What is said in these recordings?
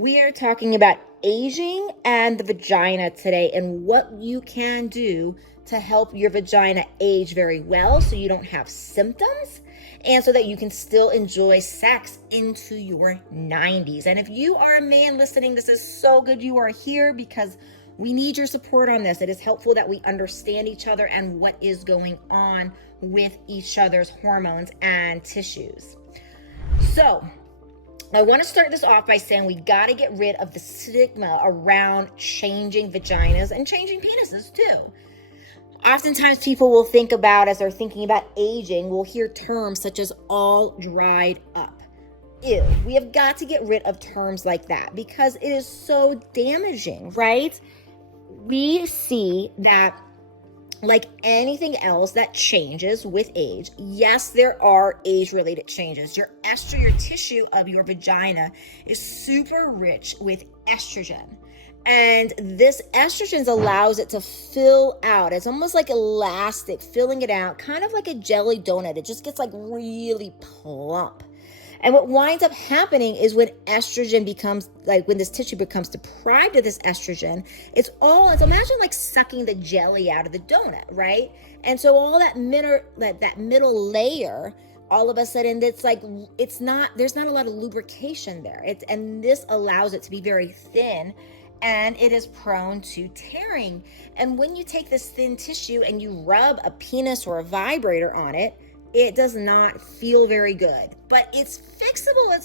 We are talking about aging and the vagina today and what you can do to help your vagina age very well so you don't have symptoms and so that you can still enjoy sex into your 90s. And if you are a man listening, this is so good you are here because we need your support on this. It is helpful that we understand each other and what is going on with each other's hormones and tissues. So, I want to start this off by saying we got to get rid of the stigma around changing vaginas and changing penises too. Oftentimes people will think about, as they're thinking about aging, we'll hear terms such as all dried up. Ew, we have got to get rid of terms like that because it is so damaging, right? We see that like anything else that changes with age, yes, there are age-related changes. Your tissue of your vagina is super rich with estrogen. And this estrogen allows it to fill out. It's almost like elastic, filling it out, kind of like a jelly donut. It just gets like really plump. And what winds up happening is when estrogen becomes, like when this tissue becomes deprived of this estrogen, it's imagine like sucking the jelly out of the donut, right? And so all that middle layer, all of a sudden there's not a lot of lubrication there. And this allows it to be very thin and it is prone to tearing. And when you take this thin tissue and you rub a penis or a vibrator on it, it does not feel very good, but it's fixable.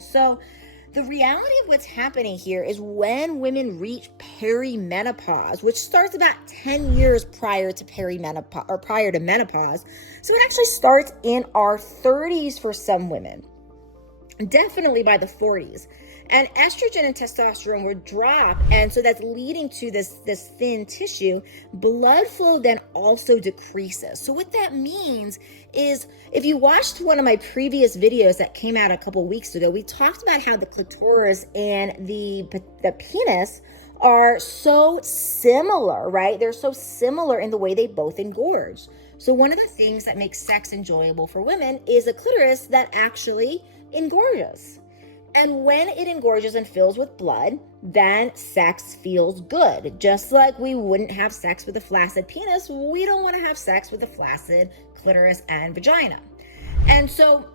So the reality of what's happening here is when women reach perimenopause, which starts about 10 years prior to menopause. So it actually starts in our 30s for some women, definitely by the 40s. And estrogen and testosterone will drop, and so that's leading to this thin tissue. Blood flow then also decreases. So what that means is, if you watched one of my previous videos that came out a couple weeks ago, we talked about how the clitoris and the penis are so similar, right? They're so similar in the way they both engorge. So one of the things that makes sex enjoyable for women is a clitoris that actually engorges. And when it engorges and fills with blood, then sex feels good. Just like we wouldn't have sex with a flaccid penis, we don't want to have sex with a flaccid clitoris and vagina. And so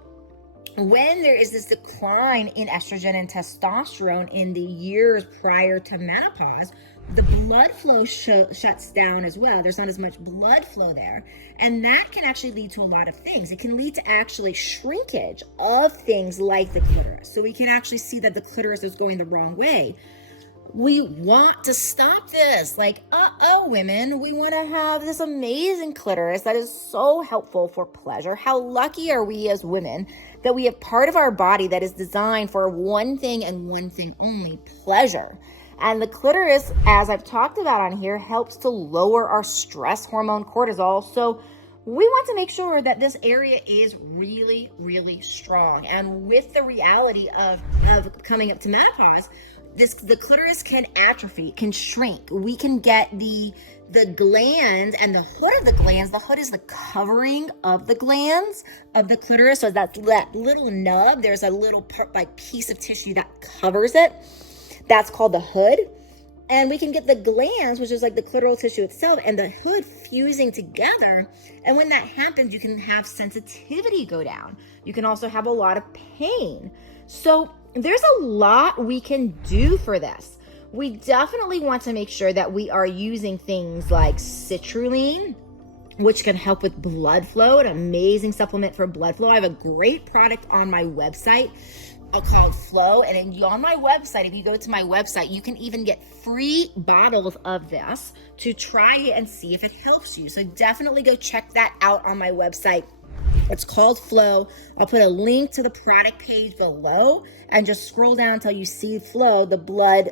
when there is this decline in estrogen and testosterone in the years prior to menopause, the blood flow shuts down as well. There's not as much blood flow there. And that can actually lead to a lot of things. It can lead to actually shrinkage of things like the clitoris. So we can actually see that the clitoris is going the wrong way. We want to stop this. Women, we want to have this amazing clitoris that is so helpful for pleasure. How lucky are we as women that we have part of our body that is designed for one thing and one thing only, pleasure. And the clitoris, as I've talked about on here, helps to lower our stress hormone cortisol. So we want to make sure that this area is really, really strong. And with the reality of coming up to menopause, the clitoris can atrophy, can shrink. We can get the glands and the hood of the glands. The hood is the covering of the glands of the clitoris. So that little nub, there's a little piece of tissue that covers it. That's called the hood. And we can get the glands, which is like the clitoral tissue itself, and the hood fusing together. And when that happens, you can have sensitivity go down. You can also have a lot of pain. So there's a lot we can do for this. We definitely want to make sure that we are using things like citrulline, which can help with blood flow, an amazing supplement for blood flow. I have a great product on my website called Flow, and on my website, if you go to my website, you can even get free bottles of this to try it and see if it helps you. So definitely go check that out on my website. It's called Flow. I'll put a link to the product page below and just scroll down until you see Flow, the blood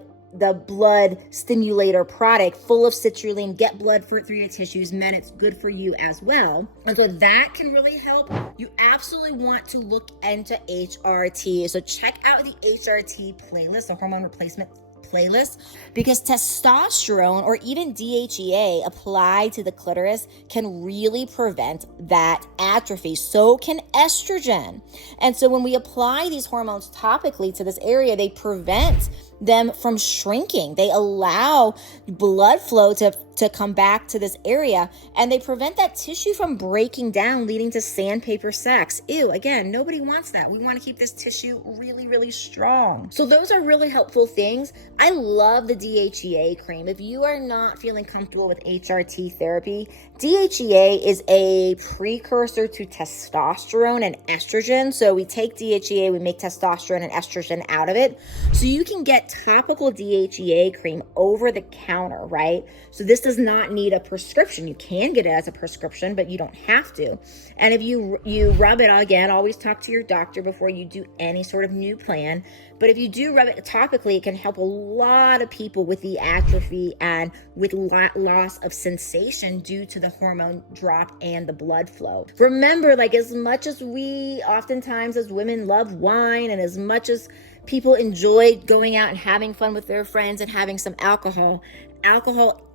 stimulator product full of citrulline. Get blood through your tissues. Men, it's good for you as well. And so that can really help. You absolutely want to look into HRT. So check out the HRT playlist, the hormone replacement playlist, because testosterone or even DHEA applied to the clitoris can really prevent that atrophy. So can estrogen. And so when we apply these hormones topically to this area, they prevent them from shrinking. They allow blood flow to come back to this area, and they prevent that tissue from breaking down, leading to sandpaper sex. Ew, again, nobody wants that. We want to keep this tissue really, really strong. So those are really helpful things. I love the DHEA cream. If you are not feeling comfortable with HRT therapy, DHEA is a precursor to testosterone and estrogen. So we take DHEA, we make testosterone and estrogen out of it. So you can get topical DHEA cream over the counter, right? So this does not need a prescription. You can get it as a prescription, but you don't have to. And if you rub it, again, always talk to your doctor before you do any sort of new plan. But if you do rub it topically, it can help a lot of people with the atrophy and with loss of sensation due to the hormone drop and the blood flow. Remember, like, as much as we oftentimes as women love wine, and as much as people enjoy going out and having fun with their friends and having some alcohol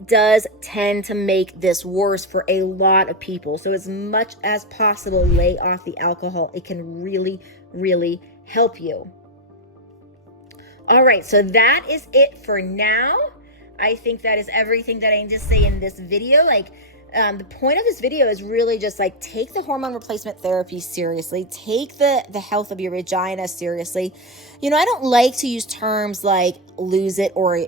does tend to make this worse for a lot of people. So as much as possible, lay off the alcohol. It can really, really help you. All right, so that is it for now. I think that is everything that I need to say in this video. The point of this video is really just like, take the hormone replacement therapy seriously. Take the health of your vagina seriously. I don't like to use terms like use it or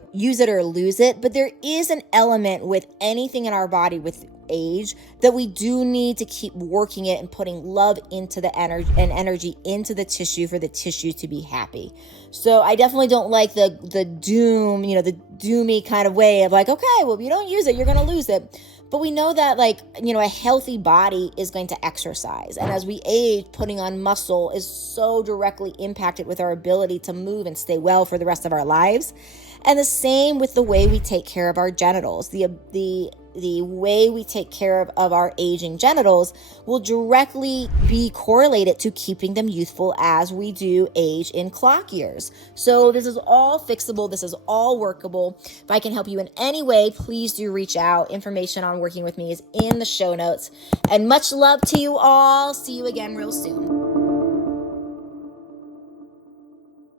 lose it, but there is an element with anything in our body with age that we do need to keep working it and putting love into the energy into the tissue for the tissue to be happy. So I definitely don't like the doom, the doomy kind of way of like, okay, well, if you don't use it, you're going to lose it. But we know that a healthy body is going to exercise. And as we age, putting on muscle is so directly impacted with our ability to move and stay well for the rest of our lives. And the same with the way we take care of our genitals. The way we take care of our aging genitals will directly be correlated to keeping them youthful as we do age in clock years. So this is all fixable. This is all workable. If I can help you in any way, please do reach out. Information on working with me is in the show notes. And much love to you all. See you again real soon.